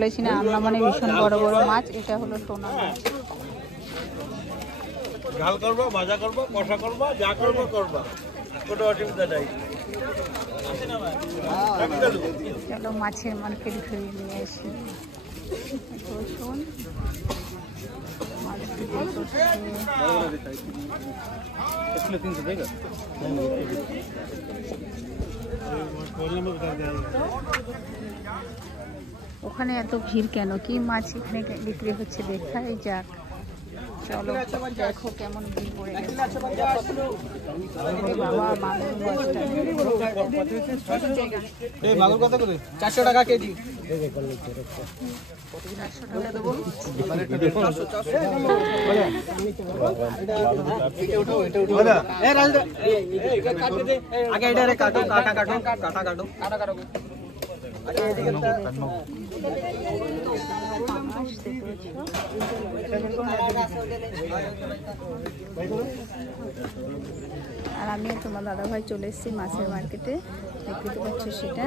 বলেছি না আন্দামানে ভীষণ বড় বড় মাছ। এটা হলো সোনা মাছ। ঝাল করবো, ভাজা করবো, কষা করবো, যা করবো করবো, কোনো অসুবিধা নাই। চলো মাছের মার্কেট ঘুরিয়ে নিয়ে আসি। রসুন মাছ বিক্রি করছে। ওখানে এত ভিড় কেন? কি মাছ এখানে বিক্রি হচ্ছে দেখাই যাক। চলো দেখো কেমন ভিড় পড়ে গেছে। বাবা মাগুর কত করে? 400 টাকা কেজি। আগে এটা কাটো, কাটা কাটো, কাটা কাটো, কাটা কাটো। আর আমি তোমার দাদা ভাই চলে এসেছি মাছের মার্কেটে। দেখতে পাচ্ছ সেটা।